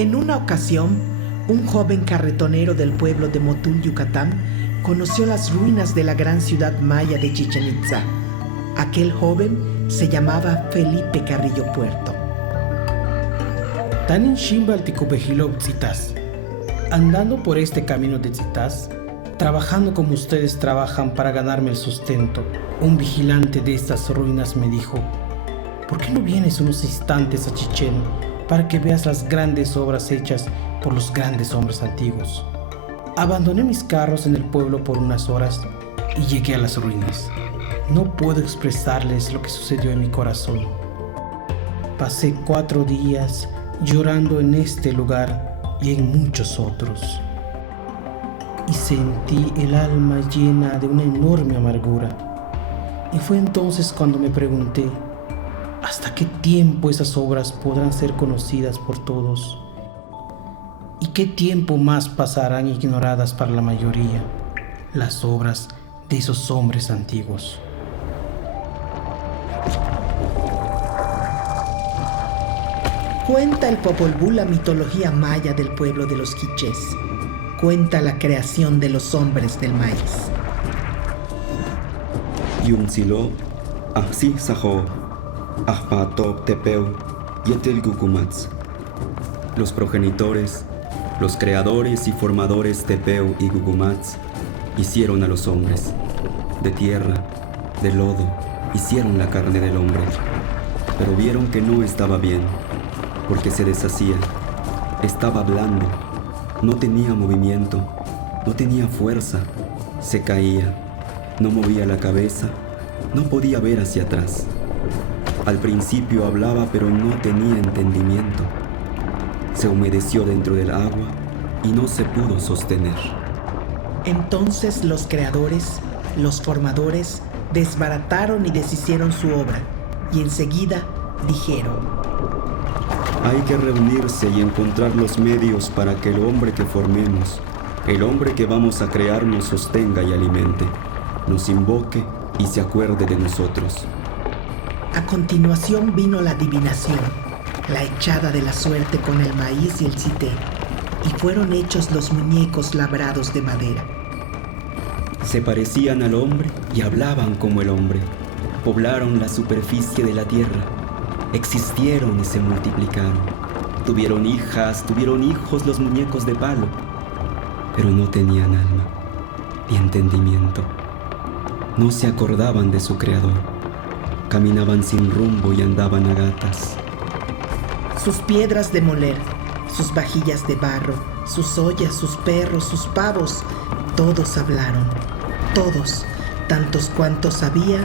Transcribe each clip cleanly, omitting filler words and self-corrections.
En una ocasión, un joven carretonero del pueblo de Motul, Yucatán, conoció las ruinas de la gran ciudad maya de Chichén Itzá. Aquel joven se llamaba Felipe Carrillo Puerto. Tanin Shimbal Ticupejilo Tzitas. Andando por este camino de Tzitas, trabajando como ustedes trabajan para ganarme el sustento, un vigilante de estas ruinas me dijo: ¿por qué no vienes unos instantes a Chichén para que veas las grandes obras hechas por los grandes hombres antiguos? Abandoné mis carros en el pueblo por unas horas y llegué a las ruinas. No puedo expresarles lo que sucedió en mi corazón. Pasé 4 días llorando en este lugar y en muchos otros. Y sentí el alma llena de una enorme amargura. Y fue entonces cuando me pregunté: ¿hasta qué tiempo esas obras podrán ser conocidas por todos? ¿Y qué tiempo más pasarán ignoradas para la mayoría las obras de esos hombres antiguos? Cuenta el Popol Vuh la mitología maya del pueblo de los quichés. Cuenta la creación de los hombres del maíz. Yuntzilo, Ahsi Sajo, Ahpatop Tepeu, Yetel Gukumats. Los progenitores, los creadores y formadores Tepeu y Gukumats hicieron a los hombres. De tierra, de lodo, hicieron la carne del hombre. Pero vieron que no estaba bien, porque se deshacía. Estaba blando, no tenía movimiento, no tenía fuerza, se caía, no movía la cabeza, no podía ver hacia atrás. Al principio hablaba, pero no tenía entendimiento. Se humedeció dentro del agua y no se pudo sostener. Entonces los creadores, los formadores, desbarataron y deshicieron su obra, y enseguida dijeron: hay que reunirse y encontrar los medios para que el hombre que formemos, el hombre que vamos a crear, nos sostenga y alimente, nos invoque y se acuerde de nosotros. A continuación vino la adivinación, la echada de la suerte con el maíz y el cité, y fueron hechos los muñecos labrados de madera. Se parecían al hombre y hablaban como el hombre. Poblaron la superficie de la tierra. Existieron y se multiplicaron. Tuvieron hijas, tuvieron hijos los muñecos de palo, pero no tenían alma ni entendimiento. No se acordaban de su creador. Caminaban sin rumbo y andaban a gatas. Sus piedras de moler, sus vajillas de barro, sus ollas, sus perros, sus pavos, todos hablaron. Todos, tantos cuantos había,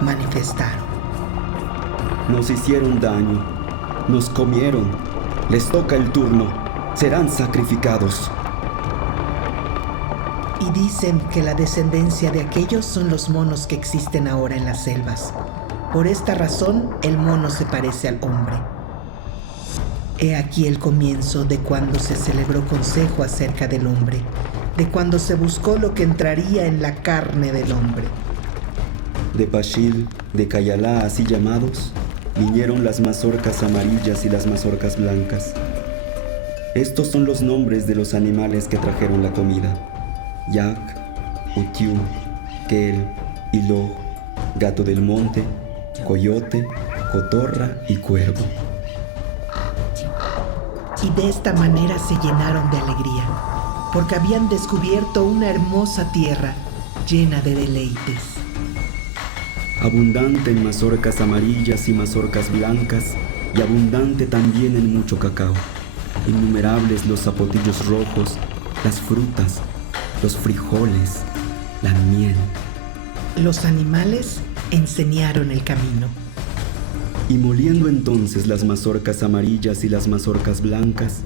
manifestaron. Nos hicieron daño, nos comieron, les toca el turno, serán sacrificados. Y dicen que la descendencia de aquellos son los monos que existen ahora en las selvas. Por esta razón, el mono se parece al hombre. He aquí el comienzo de cuando se celebró consejo acerca del hombre, de cuando se buscó lo que entraría en la carne del hombre. De Pachil, de Cayalá, así llamados, vinieron las mazorcas amarillas y las mazorcas blancas. Estos son los nombres de los animales que trajeron la comida: Yak, Utiú, Kel, Hilo, gato del monte, coyote, cotorra y cuervo. Y de esta manera se llenaron de alegría, porque habían descubierto una hermosa tierra llena de deleites. Abundante en mazorcas amarillas y mazorcas blancas, y abundante también en mucho cacao. Innumerables los zapotillos rojos, las frutas, los frijoles, la miel. Los animales enseñaron el camino. Y moliendo entonces las mazorcas amarillas y las mazorcas blancas,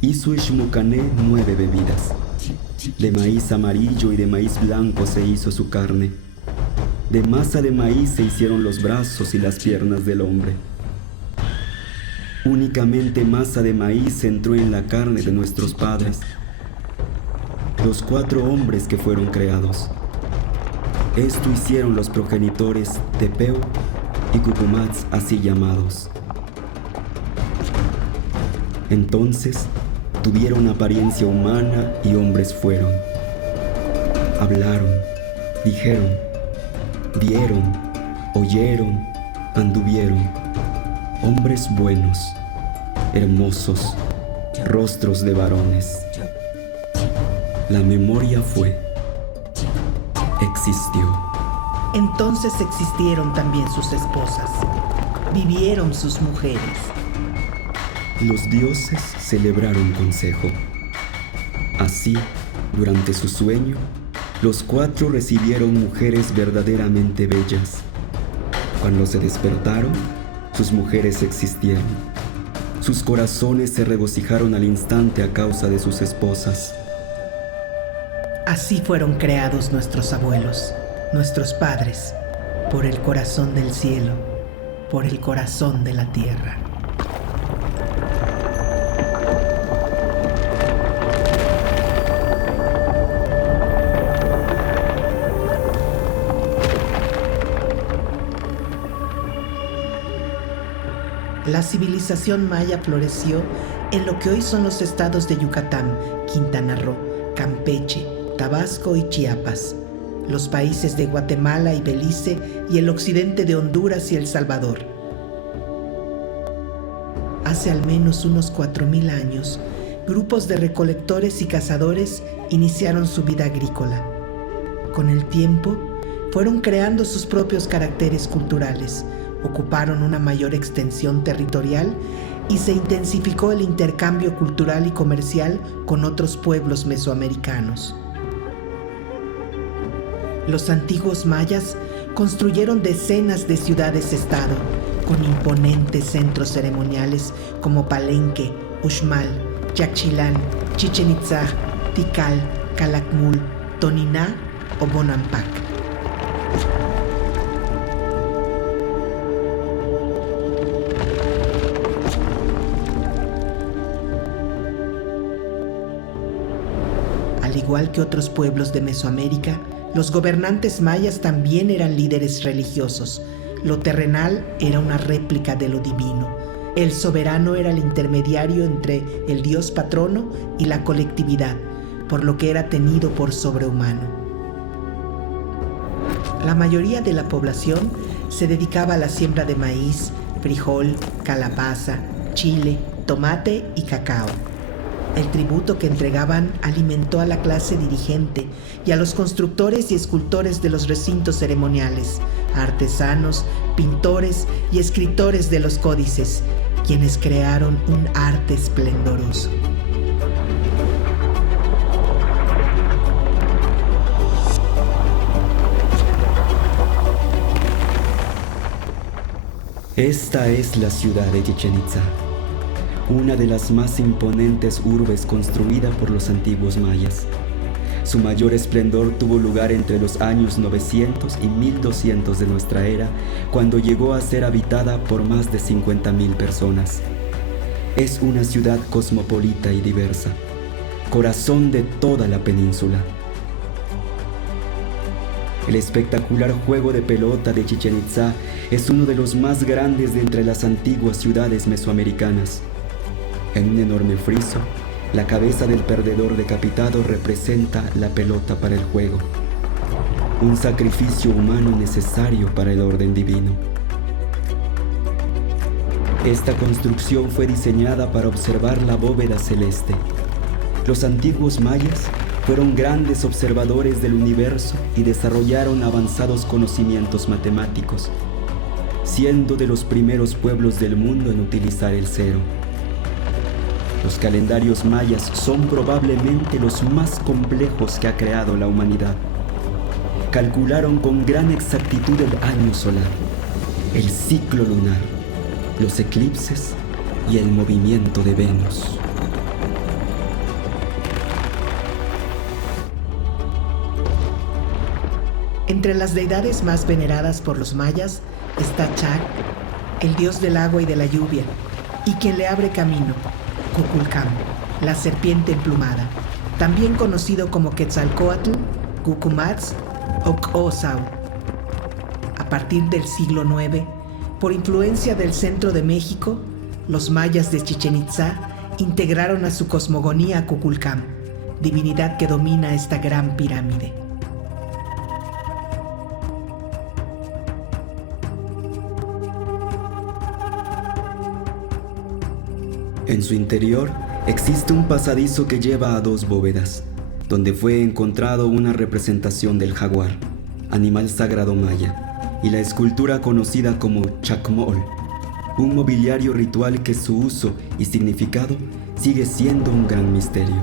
hizo Ixmucané 9 bebidas. De maíz amarillo y de maíz blanco se hizo su carne. De masa de maíz se hicieron los brazos y las piernas del hombre. Únicamente masa de maíz entró en la carne de nuestros padres, los 4 hombres que fueron creados. Esto hicieron los progenitores Tepeu y Gukumats, así llamados. Entonces tuvieron apariencia humana y hombres fueron. Hablaron, dijeron, vieron, oyeron, anduvieron. Hombres buenos, hermosos, rostros de varones. La memoria fue, existió. Entonces existieron también sus esposas, vivieron sus mujeres. Los dioses celebraron consejo. Así, durante su sueño, los 4 recibieron mujeres verdaderamente bellas. Cuando se despertaron, sus mujeres existieron. Sus corazones se regocijaron al instante a causa de sus esposas. Así fueron creados nuestros abuelos, nuestros padres, por el corazón del cielo, por el corazón de la tierra. La civilización maya floreció en lo que hoy son los estados de Yucatán, Quintana Roo, Campeche, Tabasco y Chiapas, los países de Guatemala y Belice y el occidente de Honduras y El Salvador. Hace al menos unos 4.000 años, grupos de recolectores y cazadores iniciaron su vida agrícola. Con el tiempo, fueron creando sus propios caracteres culturales, ocuparon una mayor extensión territorial y se intensificó el intercambio cultural y comercial con otros pueblos mesoamericanos. Los antiguos mayas construyeron decenas de ciudades-estado con imponentes centros ceremoniales como Palenque, Uxmal, Yaxchilán, Chichén Itzá, Tikal, Calakmul, Toniná o Bonampak. Al igual que otros pueblos de Mesoamérica, los gobernantes mayas también eran líderes religiosos. Lo terrenal era una réplica de lo divino. El soberano era el intermediario entre el dios patrono y la colectividad, por lo que era tenido por sobrehumano. La mayoría de la población se dedicaba a la siembra de maíz, frijol, calabaza, chile, tomate y cacao. El tributo que entregaban alimentó a la clase dirigente y a los constructores y escultores de los recintos ceremoniales, a artesanos, pintores y escritores de los códices, quienes crearon un arte esplendoroso. Esta es la ciudad de Chichén Itzá, una de las más imponentes urbes construida por los antiguos mayas. Su mayor esplendor tuvo lugar entre los años 900 y 1200 de nuestra era, cuando llegó a ser habitada por más de 50.000 personas. Es una ciudad cosmopolita y diversa, corazón de toda la península. El espectacular juego de pelota de Chichén Itzá es uno de los más grandes de entre las antiguas ciudades mesoamericanas. En un enorme friso, la cabeza del perdedor decapitado representa la pelota para el juego, un sacrificio humano necesario para el orden divino. Esta construcción fue diseñada para observar la bóveda celeste. Los antiguos mayas fueron grandes observadores del universo y desarrollaron avanzados conocimientos matemáticos, siendo de los primeros pueblos del mundo en utilizar el cero. Los calendarios mayas son probablemente los más complejos que ha creado la humanidad. Calcularon con gran exactitud el año solar, el ciclo lunar, los eclipses y el movimiento de Venus. Entre las deidades más veneradas por los mayas está Chac, el dios del agua y de la lluvia, y quien le abre camino, Kukulcán, la serpiente emplumada, también conocido como Quetzalcóatl, Cucumatz o X'Osau. A partir del siglo IX, por influencia del centro de México, los mayas de Chichén Itzá integraron a su cosmogonía a Kukulcán, divinidad que domina esta gran pirámide. En su interior existe un pasadizo que lleva a 2 bóvedas, donde fue encontrado una representación del jaguar, animal sagrado maya, y la escultura conocida como Chacmol, un mobiliario ritual que su uso y significado sigue siendo un gran misterio.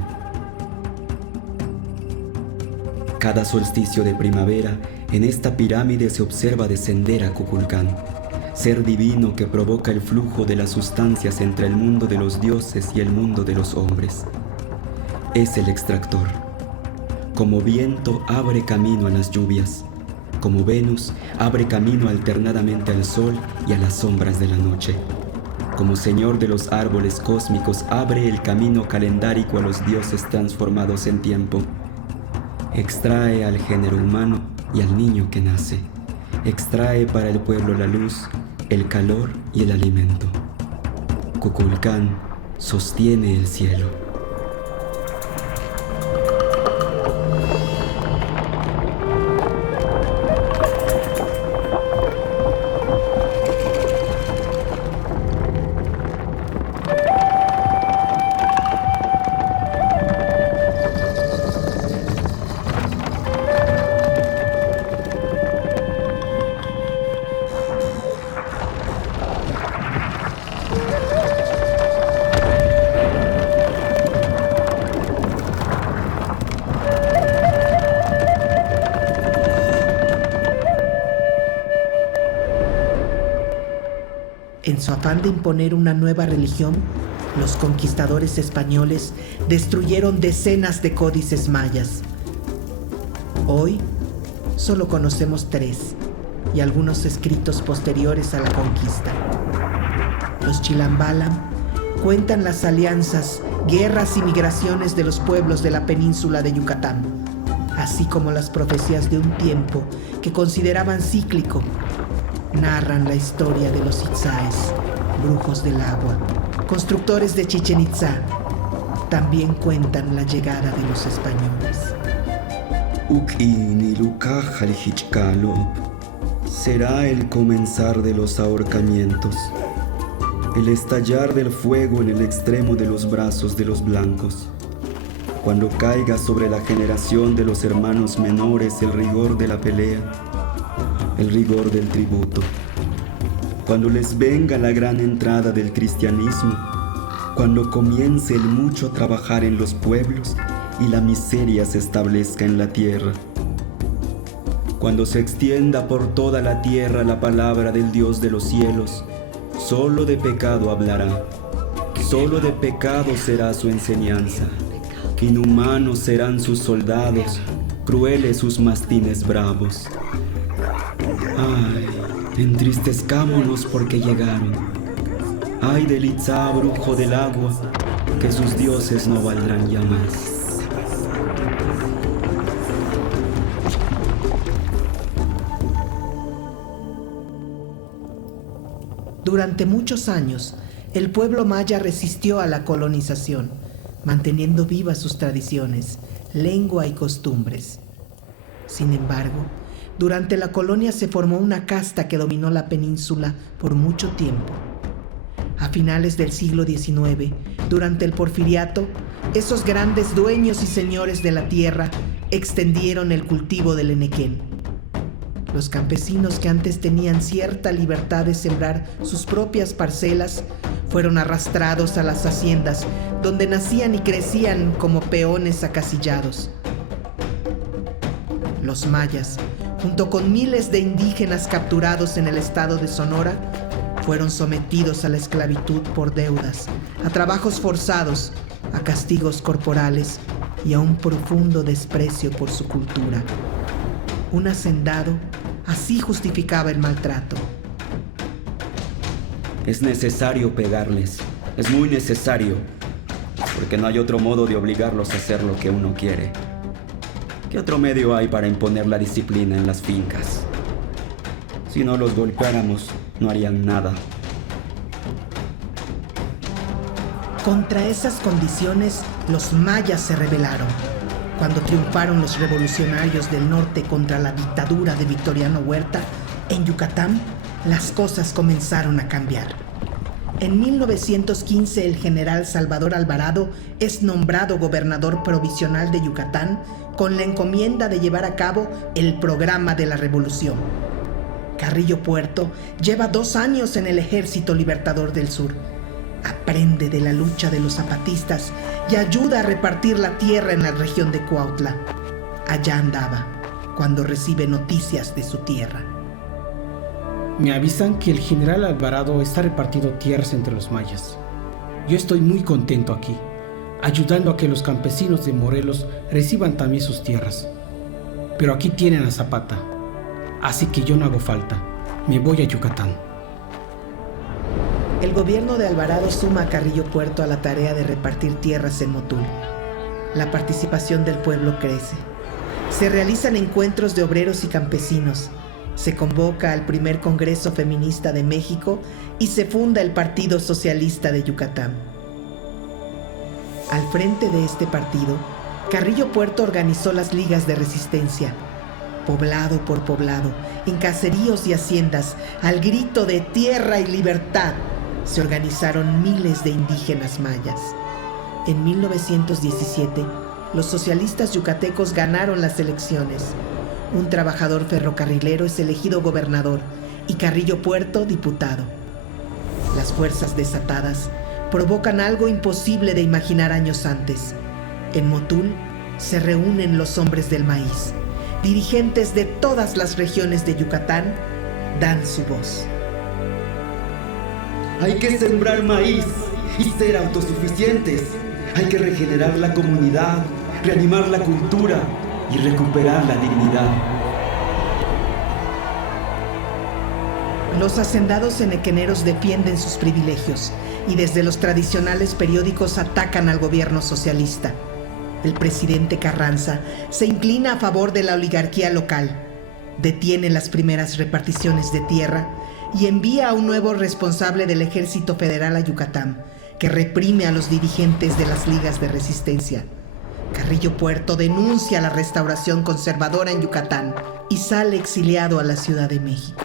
Cada solsticio de primavera, en esta pirámide se observa descender a Kukulcán, ser divino que provoca el flujo de las sustancias entre el mundo de los dioses y el mundo de los hombres. Es el extractor. Como viento abre camino a las lluvias, como Venus abre camino alternadamente al sol y a las sombras de la noche. Como señor de los árboles cósmicos abre el camino calendárico a los dioses transformados en tiempo. Extrae al género humano y al niño que nace. Extrae para el pueblo la luz, el calor y el alimento. Kukulcán sostiene el cielo. En su afán de imponer una nueva religión, los conquistadores españoles destruyeron decenas de códices mayas. Hoy solo conocemos 3 y algunos escritos posteriores a la conquista. Los Chilambalam cuentan las alianzas, guerras y migraciones de los pueblos de la península de Yucatán, así como las profecías de un tiempo que consideraban cíclico. Narran la historia de los Itzáes, brujos del agua, constructores de Chichén Itzá. También cuentan la llegada de los españoles. Será el comenzar de los ahorcamientos, el estallar del fuego en el extremo de los brazos de los blancos, cuando caiga sobre la generación de los hermanos menores el rigor de la pelea, el rigor del tributo, cuando les venga la gran entrada del cristianismo, cuando comience el mucho trabajar en los pueblos y la miseria se establezca en la tierra, cuando se extienda por toda la tierra la palabra del Dios de los cielos, solo de pecado hablará, solo de pecado será su enseñanza, inhumanos serán sus soldados, crueles sus mastines bravos. Ay, entristezcámonos porque llegaron. Ay del Itzá, brujo del agua, que sus dioses no valdrán ya más. Durante muchos años, el pueblo maya resistió a la colonización, manteniendo vivas sus tradiciones, lengua y costumbres. Sin embargo, durante la colonia se formó una casta que dominó la península por mucho tiempo. A finales del siglo XIX, durante el Porfiriato, esos grandes dueños y señores de la tierra extendieron el cultivo del henequén. Los campesinos que antes tenían cierta libertad de sembrar sus propias parcelas fueron arrastrados a las haciendas, donde nacían y crecían como peones acasillados. Los mayas, junto con miles de indígenas capturados en el estado de Sonora, fueron sometidos a la esclavitud por deudas, a trabajos forzados, a castigos corporales y a un profundo desprecio por su cultura. Un hacendado así justificaba el maltrato. Es necesario pegarles, es muy necesario, porque no hay otro modo de obligarlos a hacer lo que uno quiere. ¿Qué otro medio hay para imponer la disciplina en las fincas? Si no los golpeáramos, no harían nada. Contra esas condiciones, los mayas se rebelaron. Cuando triunfaron los revolucionarios del norte contra la dictadura de Victoriano Huerta, en Yucatán, las cosas comenzaron a cambiar. En 1915, el general Salvador Alvarado es nombrado gobernador provisional de Yucatán con la encomienda de llevar a cabo el programa de la revolución. Carrillo Puerto lleva 2 años en el Ejército Libertador del Sur. Aprende de la lucha de los zapatistas y ayuda a repartir la tierra en la región de Cuautla. Allá andaba cuando recibe noticias de su tierra. Me avisan que el general Alvarado está repartiendo tierras entre los mayas. Yo estoy muy contento aquí, ayudando a que los campesinos de Morelos reciban también sus tierras. Pero aquí tienen a Zapata, así que yo no hago falta. Me voy a Yucatán. El gobierno de Alvarado suma a Carrillo Puerto a la tarea de repartir tierras en Motul. La participación del pueblo crece. Se realizan encuentros de obreros y campesinos. Se convoca al primer Congreso Feminista de México y se funda el Partido Socialista de Yucatán. Al frente de este partido, Carrillo Puerto organizó las ligas de resistencia. Poblado por poblado, en caseríos y haciendas, al grito de tierra y libertad, se organizaron miles de indígenas mayas. En 1917, los socialistas yucatecos ganaron las elecciones. Un trabajador ferrocarrilero es elegido gobernador y Carrillo Puerto diputado. Las fuerzas desatadas provocan algo imposible de imaginar años antes. En Motul se reúnen los hombres del maíz. Dirigentes de todas las regiones de Yucatán dan su voz. Hay que sembrar maíz y ser autosuficientes. Hay que regenerar la comunidad, reanimar la cultura y recuperar la dignidad. Los hacendados enequeneros defienden sus privilegios y desde los tradicionales periódicos atacan al gobierno socialista. El presidente Carranza se inclina a favor de la oligarquía local, detiene las primeras reparticiones de tierra y envía a un nuevo responsable del Ejército Federal a Yucatán, que reprime a los dirigentes de las ligas de resistencia. Carrillo Puerto denuncia la restauración conservadora en Yucatán y sale exiliado a la Ciudad de México.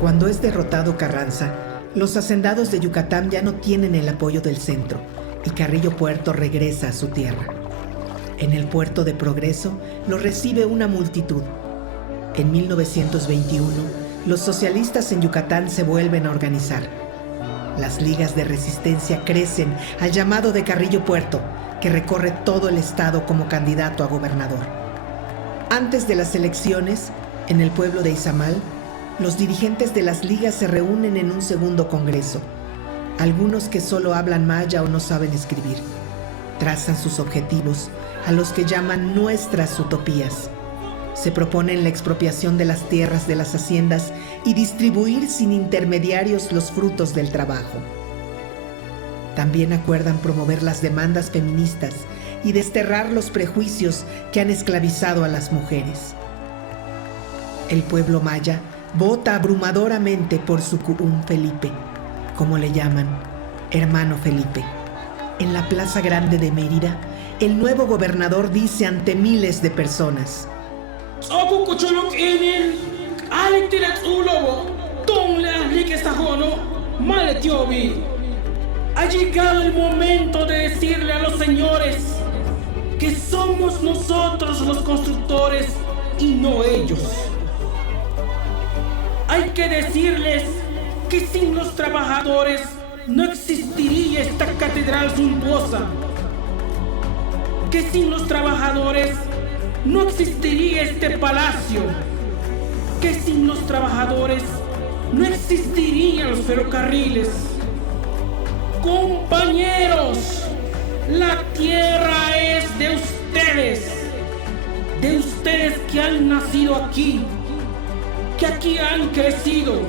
Cuando es derrotado Carranza, los hacendados de Yucatán ya no tienen el apoyo del centro y Carrillo Puerto regresa a su tierra. En el puerto de Progreso lo recibe una multitud. En 1921, los socialistas en Yucatán se vuelven a organizar. Las ligas de resistencia crecen al llamado de Carrillo Puerto, que recorre todo el estado como candidato a gobernador. Antes de las elecciones, en el pueblo de Izamal, los dirigentes de las ligas se reúnen en un segundo congreso. Algunos que solo hablan maya o no saben escribir. Trazan sus objetivos, a los que llaman nuestras utopías. Se proponen la expropiación de las tierras de las haciendas y distribuir sin intermediarios los frutos del trabajo. También acuerdan promover las demandas feministas y desterrar los prejuicios que han esclavizado a las mujeres. El pueblo maya vota abrumadoramente por su curún Felipe, como le llaman, hermano Felipe. En la Plaza Grande de Mérida, el nuevo gobernador dice ante miles de personas: ha llegado el momento de decirle a los señores que somos nosotros los constructores y no ellos. Hay que decirles que sin los trabajadores no existiría esta catedral suntuosa, que sin los trabajadores no existiría este palacio, que sin los trabajadores no existirían los ferrocarriles. Compañeros, la tierra es de ustedes que han nacido aquí, que aquí han crecido,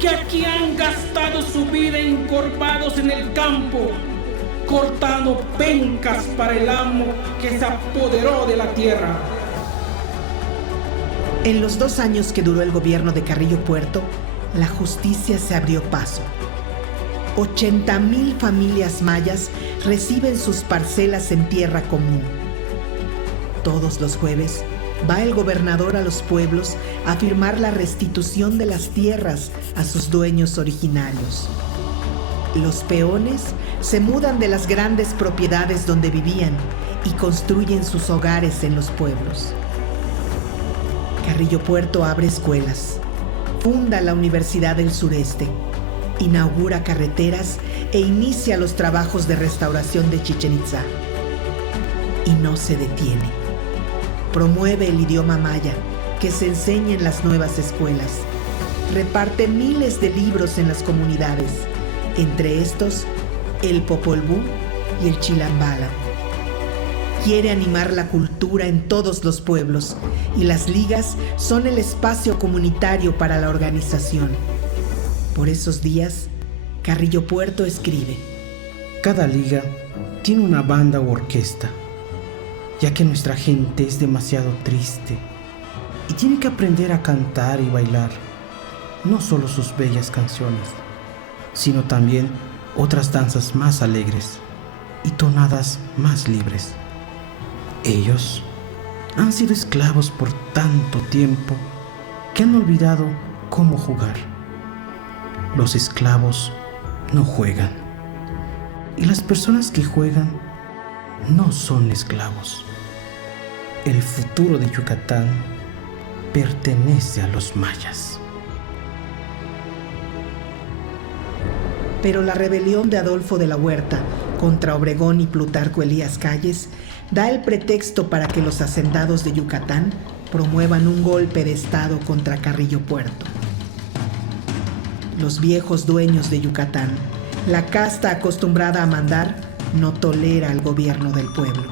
que aquí han gastado su vida encorvados en el campo, cortando pencas para el amo que se apoderó de la tierra. En los 2 años que duró el gobierno de Carrillo Puerto, la justicia se abrió paso. 80,000 familias mayas reciben sus parcelas en tierra común. Todos los jueves va el gobernador a los pueblos a firmar la restitución de las tierras a sus dueños originarios. Los peones se mudan de las grandes propiedades donde vivían y construyen sus hogares en los pueblos. Carrillo Puerto abre escuelas, funda la Universidad del Sureste, inaugura carreteras e inicia los trabajos de restauración de Chichén Itzá. Y no se detiene. Promueve el idioma maya, que se enseña en las nuevas escuelas. Reparte miles de libros en las comunidades, entre estos el Popol Vuh y el Chilambala. Quiere animar la cultura en todos los pueblos y las ligas son el espacio comunitario para la organización. Por esos días, Carrillo Puerto escribe: Cada liga tiene una banda u orquesta, ya que nuestra gente es demasiado triste y tiene que aprender a cantar y bailar no solo sus bellas canciones, sino también otras danzas más alegres y tonadas más libres. Ellos han sido esclavos por tanto tiempo que han olvidado cómo jugar. Los esclavos no juegan, y las personas que juegan no son esclavos. El futuro de Yucatán pertenece a los mayas. Pero la rebelión de Adolfo de la Huerta contra Obregón y Plutarco Elías Calles da el pretexto para que los hacendados de Yucatán promuevan un golpe de estado contra Carrillo Puerto. Los viejos dueños de Yucatán, la casta acostumbrada a mandar, no tolera al gobierno del pueblo.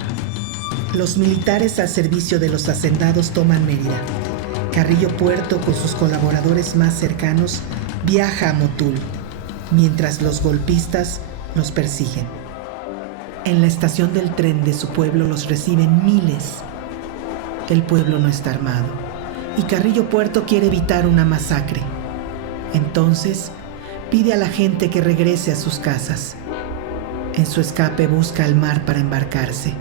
Los militares al servicio de los hacendados toman Mérida. Carrillo Puerto, con sus colaboradores más cercanos, viaja a Motul, mientras los golpistas los persiguen. En la estación del tren de su pueblo los reciben miles. El pueblo no está armado y Carrillo Puerto quiere evitar una masacre. Entonces, pide a la gente que regrese a sus casas. En su escape busca el mar para embarcarse,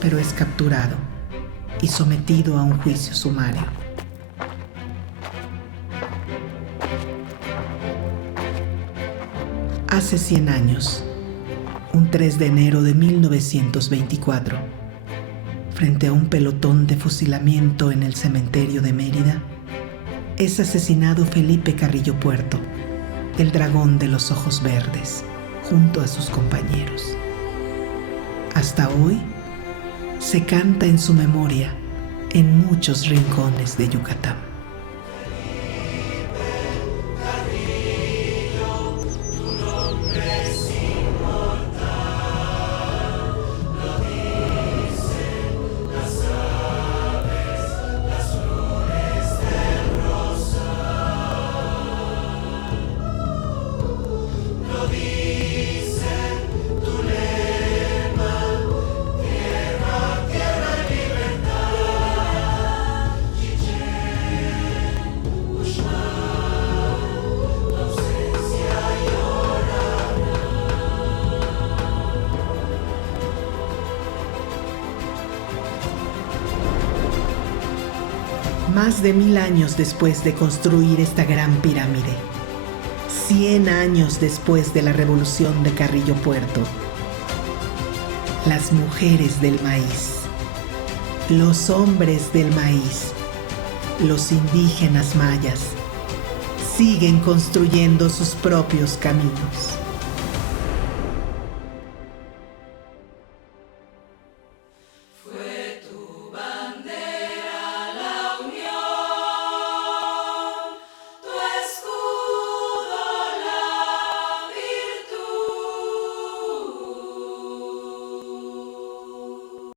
pero es capturado y sometido a un juicio sumario. Hace 100 años, un 3 de enero de 1924, frente a un pelotón de fusilamiento en el cementerio de Mérida, es asesinado Felipe Carrillo Puerto, el dragón de los ojos verdes, junto a sus compañeros. Hasta hoy, se canta en su memoria en muchos rincones de Yucatán. Más de 1000 años después de construir esta gran pirámide, 100 años después de la revolución de Carrillo Puerto, las mujeres del maíz, los hombres del maíz, los indígenas mayas, siguen construyendo sus propios caminos.